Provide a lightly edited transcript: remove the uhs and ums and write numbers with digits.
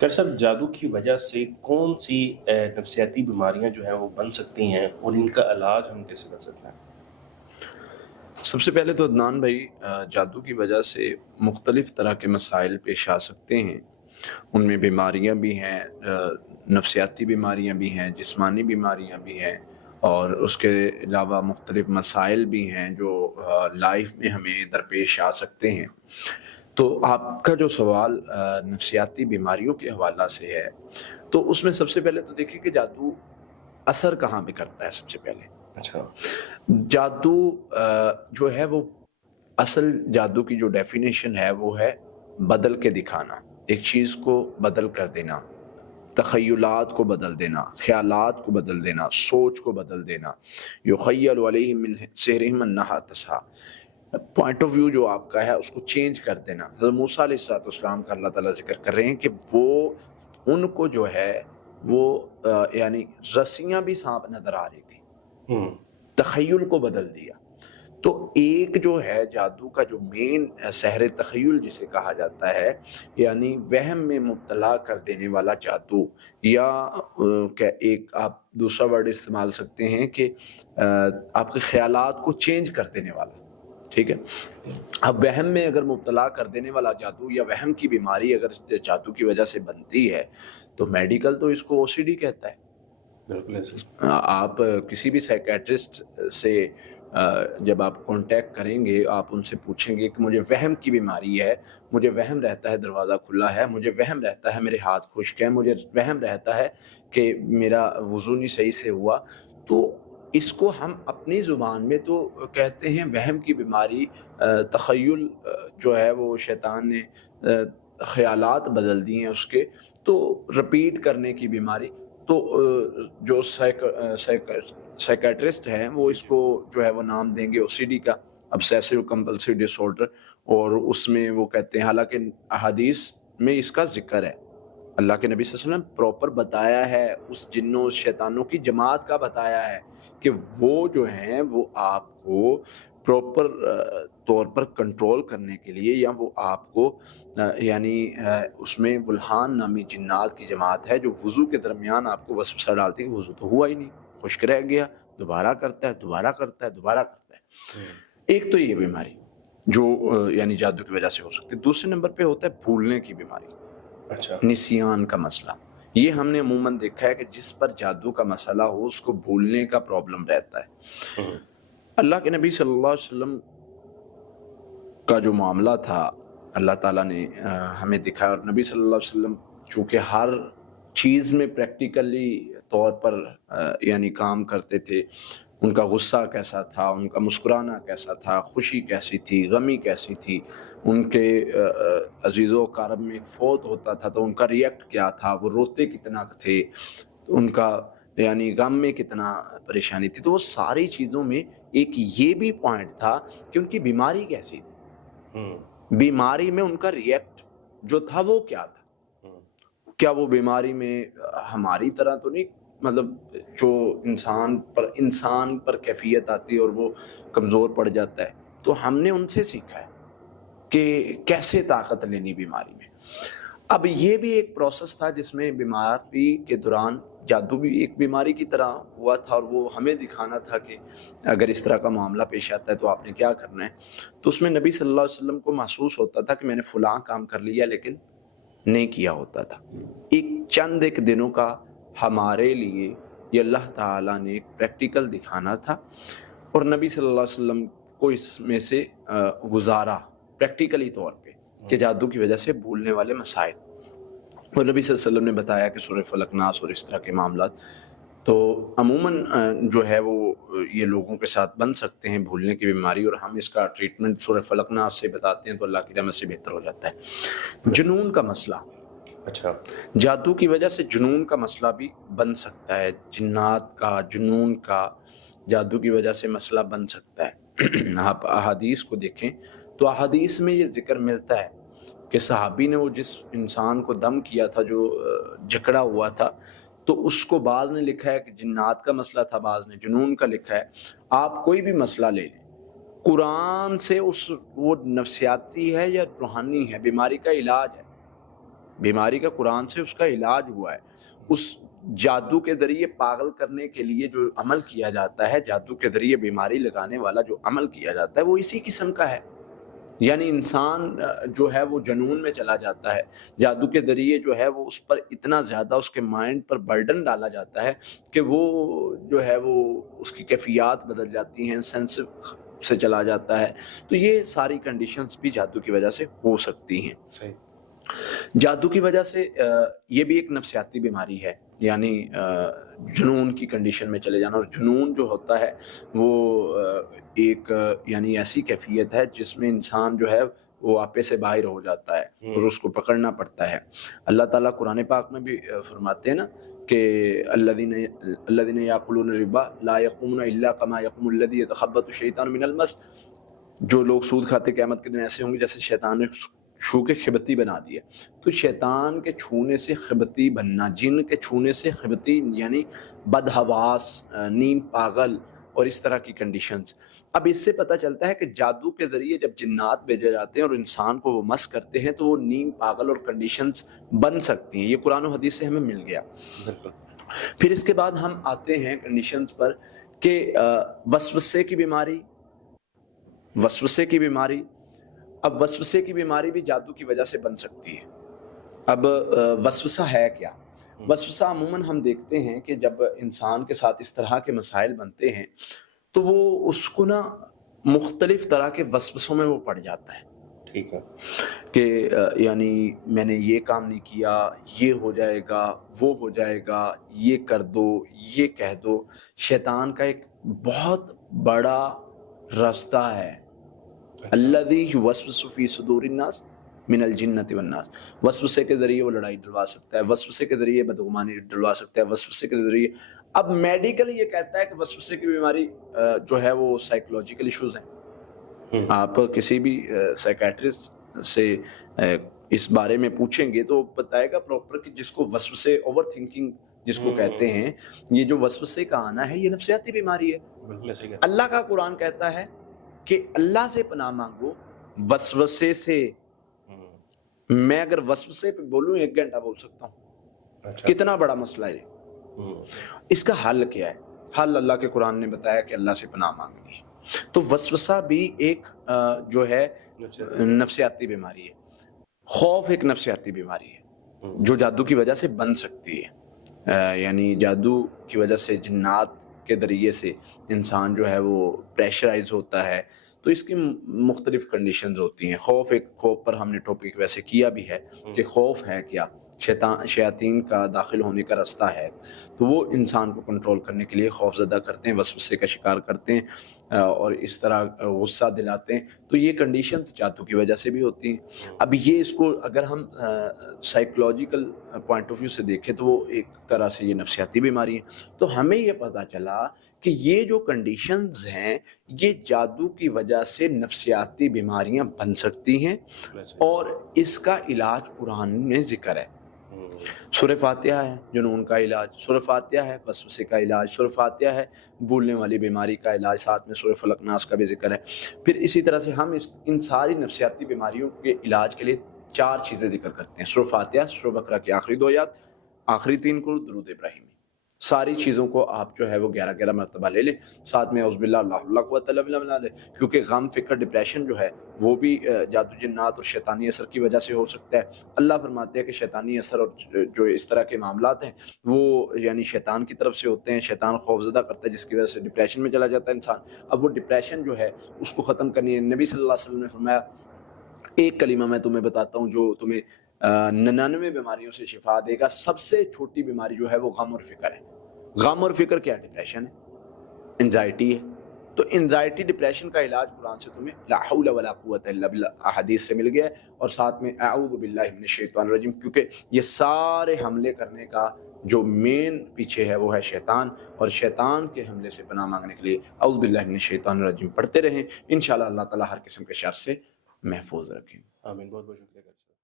Doctor صاحب، جادو کی وجہ سے کون سی نفسیاتی بیماریاں جو ہیں وہ بن سکتی ہیں اور ان کا علاج ہم کیسے کر سکتے ہیں؟ سب سے پہلے تو عدنان بھائی، جادو کی وجہ سے مختلف طرح کے مسائل پیش آ سکتے ہیں۔ ان میں بیماریاں بھی ہیں، نفسیاتی بیماریاں بھی ہیں، جسمانی بیماریاں بھی ہیں، اور اس کے علاوہ مختلف مسائل بھی ہیں جو لائف میں ہمیں درپیش آ سکتے ہیں۔ تو آپ کا جو سوال نفسیاتی بیماریوں کے حوالہ سے ہے، تو اس میں سب سے پہلے تو دیکھیں کہ جادو اثر کہاں پہ کرتا ہے۔ سب سے پہلے اچھا۔ جادو جو ہے وہ اصل جادو کی جو ڈیفینیشن ہے وہ ہے بدل کے دکھانا، ایک چیز کو بدل کر دینا، تخیلات کو بدل دینا، خیالات کو بدل دینا، سوچ کو بدل دینا۔ یخیل علیہم من سحرہم انہا تسعی، پوائنٹ آف ویو جو آپ کا ہے اس کو چینج کر دینا۔ حضرت موسیٰ علیہ السلام کا اللہ تعالیٰ ذکر کر رہے ہیں کہ وہ ان کو جو ہے وہ یعنی رسیاں بھی سانپ نظر آ رہی تھی، تخیل کو بدل دیا۔ تو ایک جو ہے جادو کا جو مین سحر تخیل جسے کہا جاتا ہے، یعنی وہم میں مبتلا کر دینے والا جادو، یا ایک آپ دوسرا ورڈ استعمال سکتے ہیں کہ آپ کے خیالات کو چینج کر دینے والا، ٹھیک ہے۔ اب وہم میں اگر مبتلا کر دینے والا جادو یا وہم کی بیماری اگر جادو کی وجہ سے بنتی ہے تو میڈیکل تو اس کو او سی ڈی کہتا ہے۔ بالکل ایسے۔ آپ کسی بھی سائیکیٹرسٹ سے جب آپ کانٹیکٹ کریں گے، آپ ان سے پوچھیں گے کہ مجھے وہم کی بیماری ہے، مجھے وہم رہتا ہے دروازہ کھلا ہے، مجھے وہم رہتا ہے میرے ہاتھ خشک ہیں، مجھے وہم رہتا ہے کہ میرا وضو نہیں صحیح سے ہوا، تو اس کو ہم اپنی زبان میں تو کہتے ہیں وہم کی بیماری۔ تخیل جو ہے وہ شیطان نے خیالات بدل دیے ہیں اس کے، تو رپیٹ کرنے کی بیماری۔ تو جو سائیکیٹرسٹ ہیں وہ اس کو جو ہے وہ نام دیں گے او سی ڈی کا، obsessive compulsive disorder، اور اس میں وہ کہتے ہیں، حالانکہ احادیث میں اس کا ذکر ہے، اللہ کے نبی صلی اللہ علیہ وسلم پراپر بتایا ہے، اس جنوں اس شیطانوں کی جماعت کا بتایا ہے کہ وہ جو ہیں وہ آپ کو پراپر طور پر کنٹرول کرنے کے لیے، یا وہ آپ کو یعنی اس میں ولحان نامی جنات کی جماعت ہے جو وضو کے درمیان آپ کو وسوسہ ڈالتی ہے کہ وضو تو ہوا ہی نہیں، خشک رہ گیا، دوبارہ کرتا ہے، دوبارہ کرتا ہے، دوبارہ کرتا ہے۔ ایک تو یہ بیماری جو یعنی جادو کی وجہ سے ہو سکتی ہے۔ دوسرے نمبر پہ ہوتا ہے بھولنے کی بیماری، اچھا۔ نسیان کا مسئلہ۔ یہ ہم نے عموماً دیکھا ہے کہ جس پر جادو کا مسئلہ ہو اس کو بھولنے کا پرابلم رہتا ہے۔ اللہ کے نبی صلی اللہ علیہ وسلم کا جو معاملہ تھا، اللہ تعالیٰ نے ہمیں دکھایا، اور نبی صلی اللہ علیہ وسلم چونکہ ہر چیز میں پریکٹیکلی طور پر یعنی کام کرتے تھے، ان کا غصہ کیسا تھا، ان کا مسکرانا کیسا تھا، خوشی کیسی تھی، غمی کیسی تھی، ان کے عزیز و اقارب میں فوت ہوتا تھا تو ان کا ریئیکٹ کیا تھا، وہ روتے کتنا تھے، ان کا یعنی غم میں کتنا پریشانی تھی۔ تو وہ ساری چیزوں میں ایک یہ بھی پوائنٹ تھا کہ ان کی بیماری کیسی تھی، بیماری میں ان کا ریئیکٹ جو تھا وہ کیا تھا۔ کیا وہ بیماری میں ہماری طرح تو نہیں، مطلب جو انسان پر کیفیت آتی ہے اور وہ کمزور پڑ جاتا ہے، تو ہم نے ان سے سیکھا ہے کہ کیسے طاقت لینی بیماری میں۔ اب یہ بھی ایک پروسیس تھا جس میں بیماری کے دوران جادو بھی ایک بیماری کی طرح ہوا تھا، اور وہ ہمیں دکھانا تھا کہ اگر اس طرح کا معاملہ پیش آتا ہے تو آپ نے کیا کرنا ہے۔ تو اس میں نبی صلی اللہ علیہ وسلم کو محسوس ہوتا تھا کہ میں نے فلاں کام کر لیا لیکن نہیں کیا ہوتا تھا۔ ایک دنوں کا ہمارے لیے یہ اللہ تعالیٰ نے ایک پریکٹیکل دکھانا تھا، اور نبی صلی اللہ علیہ وسلم کو اس میں سے گزارا پریکٹیکلی طور پہ کہ جادو کی وجہ سے بھولنے والے مسائل، اور نبی صلی اللہ علیہ وسلم نے بتایا کہ سورہ فلق ناس اور اس طرح کے معاملات تو عموماً جو ہے وہ یہ لوگوں کے ساتھ بن سکتے ہیں، بھولنے کی بیماری، اور ہم اس کا ٹریٹمنٹ سورہ فلق ناس سے بتاتے ہیں تو اللہ کی رحمت سے بہتر ہو جاتا ہے۔ جنون کا مسئلہ، اچھا، جادو کی وجہ سے جنون کا مسئلہ بھی بن سکتا ہے، جنات کا، جنون کا، جادو کی وجہ سے مسئلہ بن سکتا ہے۔ آپ احادیث کو دیکھیں تو احادیث میں یہ ذکر ملتا ہے کہ صحابی نے وہ جس انسان کو دم کیا تھا جو جکڑا ہوا تھا، تو اس کو بعض نے لکھا ہے کہ جنات کا مسئلہ تھا، بعض نے جنون کا لکھا ہے۔ آپ کوئی بھی مسئلہ لے لیں، قرآن سے وہ نفسیاتی ہے یا روحانی ہے، بیماری کا علاج ہے، بیماری کا قرآن سے اس کا علاج ہوا ہے. اس جادو کے ذریعے پاگل کرنے کے لیے جو عمل کیا جاتا ہے، جادو کے ذریعے بیماری لگانے والا جو عمل کیا جاتا ہے وہ اسی قسم کا ہے. یعنی انسان جو ہے وہ جنون میں چلا جاتا ہے، جادو کے ذریعے جو ہے وہ اس پر اتنا زیادہ اس کے مائنڈ پر برڈن ڈالا جاتا ہے کہ وہ جو ہے وہ اس کی کیفیات بدل جاتی ہیں، سینسو سے چلا جاتا ہے. تو یہ ساری کنڈیشنز بھی جادو کی وجہ سے ہو سکتی ہیں. صحیح. جادو کی وجہ سے یہ بھی ایک نفسیاتی بیماری ہے، یعنی جنون کی کنڈیشن میں چلے جانا. اور جنون جو ہوتا ہے وہ ایک یعنی ایسی کیفیت ہے جس میں انسان جو ہے وہ آپے سے باہر ہو جاتا ہے اور اس کو پکڑنا پڑتا ہے. اللہ تعالیٰ قرآن پاک میں بھی فرماتے ہیں نا کہ الذین یاکلون الربا لا یقومون الا کما یقوم الذی یتخبطہ الشیطان من المس. جو لوگ سود کھاتے قیامت کے دن ایسے ہوں گے جیسے شیطان نے چھو کے خبتی بنا دیا. تو شیطان کے چھونے سے خبتی بننا، جن کے چھونے سے خبتی یعنی بدحواس، نیم پاگل اور اس طرح کی کنڈیشنز. اب اس سے پتہ چلتا ہے کہ جادو کے ذریعے جب جنات بھیجے جاتے ہیں اور انسان کو وہ مس کرتے ہیں تو وہ نیم پاگل اور کنڈیشنز بن سکتی ہیں. یہ قرآن و حدیث سے ہمیں مل گیا. پھر اس کے بعد ہم آتے ہیں کنڈیشنز پر کہ وسوسے کی بیماری. وسوسے کی بیماری، اب وسوسے کی بیماری بھی جادو کی وجہ سے بن سکتی ہے. اب وسوسہ ہے کیا؟ وسوسہ عموماً ہم دیکھتے ہیں کہ جب انسان کے ساتھ اس طرح کے مسائل بنتے ہیں تو وہ اس کو نا مختلف طرح کے وسوسوں میں وہ پڑ جاتا ہے. ٹھیک ہے. کہ یعنی میں نے یہ کام نہیں کیا، یہ ہو جائے گا، وہ ہو جائے گا، یہ کر دو، یہ کہہ دو. شیطان کا ایک بہت بڑا راستہ ہے الذی یوسوس فی صدور الناس من الجنۃ والناس. وسوسے کے ذریعے وہ لڑائی ڈلوا سکتا ہے، وسوسے کے ذریعے بدگمانی ڈلوا سکتا ہے، وسوسے کے ذریعے. اب میڈیکل یہ کہتا ہے کہ وسوسے کی بیماری جو ہے وہ سائیکولوجیکل ایشوز ہیں. آپ کسی بھی سائیکیٹرسٹ سے اس بارے میں پوچھیں گے تو بتائے گا پراپر کہ جس کو وسوسے اوور تھنکنگ جس کو کہتے ہیں، یہ جو وسوسے کا آنا ہے یہ نفسیاتی بیماری ہے. اللہ کا قرآن کہتا ہے کہ اللہ سے پناہ مانگو وسوسے سے. میں اگر وسوسے پہ بولوں 1 گھنٹہ بول سکتا ہوں. کتنا بڑا مسئلہ ہے. اس کا حل کیا ہے؟ حل اللہ کے قرآن نے بتایا کہ اللہ سے پناہ مانگنی ہے. تو وسوسہ بھی ایک جو ہے نفسیاتی بیماری ہے. خوف ایک نفسیاتی بیماری ہے جو جادو کی وجہ سے بن سکتی ہے. یعنی جادو کی وجہ سے جنات کے ذریعے سے انسان جو ہے وہ پریشرائز ہوتا ہے. تو اس کی مختلف کنڈیشنز ہوتی ہیں. خوف پر ہم نے ٹاپک ویسے کیا بھی ہے کہ خوف ہے کیا؟ شیاطین کا داخل ہونے کا راستہ ہے. تو وہ انسان کو کنٹرول کرنے کے لیے خوف زدہ کرتے ہیں، وسوسے کا شکار کرتے ہیں اور اس طرح غصہ دلاتے ہیں. تو یہ کنڈیشنز جادو کی وجہ سے بھی ہوتی ہیں. اب یہ اس کو اگر ہم سائیکولوجیکل پوائنٹ آف ویو سے دیکھیں تو وہ ایک طرح سے یہ نفسیاتی بیماری ہے. تو ہمیں یہ پتہ چلا کہ یہ جو کنڈیشنز ہیں یہ جادو کی وجہ سے نفسیاتی بیماریاں بن سکتی ہیں اور اس کا علاج قرآن میں ذکر ہے. سورہ فاتحہ ہے جنون کا علاج، سورہ فاتحہ ہے وسوسے کا علاج، سورہ فاتحہ ہے بھولنے والی بیماری کا علاج، ساتھ میں سورہ فلق ناس کا بھی ذکر ہے. پھر اسی طرح سے ہم ان ساری نفسیاتی بیماریوں کے علاج کے لیے 4 چیزیں ذکر کرتے ہیں. سورہ فاتحہ، سورہ بقرہ کی آخری 2 آیات، آخری 3 کو درود ابراہیمی. ساری چیزوں کو آپ جو ہے وہ 11 مرتبہ لے لیں. ساتھ میں اعوذ باللہ لا قوت الا باللہ، کیونکہ غم، فکر، ڈپریشن جو ہے وہ بھی جادو جنات اور شیطانی اثر کی وجہ سے ہو سکتا ہے. اللہ فرماتے ہیں کہ شیطانی اثر اور جو اس طرح کے معاملات ہیں وہ یعنی شیطان کی طرف سے ہوتے ہیں. شیطان خوف زدہ کرتا ہے جس کی وجہ سے ڈپریشن میں چلا جاتا ہے انسان. اب وہ ڈپریشن جو ہے اس کو ختم کرنی ہے. نبی صلی اللہ علیہ وسلم نے فرمایا ایک کلمہ میں تمہیں بتاتا ہوں جو تمہیں 99 بیماریوں سے شفا دے گا. سب سے چھوٹی بیماری جو ہے وہ غم اور فکر ہے. غم اور فکر کیا؟ ڈپریشن ہے، انزائٹی ہے. تو انزائٹی ڈپریشن کا علاج قرآن سے تمہیں لا حول ولا قوت الا باللہ احادیث سے مل گیا ہے. اور ساتھ میں اعوذ باللہ من الشیطان الرجیم، کیونکہ یہ سارے حملے کرنے کا جو مین پیچھے ہے وہ ہے شیطان. اور شیطان کے حملے سے پناہ مانگنے کے لیے اعوذ باللہ من الشیطان الرجیم پڑھتے رہیں. انشاءاللہ اللہ تعالیٰ ہر قسم کے شر سے محفوظ رکھیں. آمین. بہت بہت شکریہ.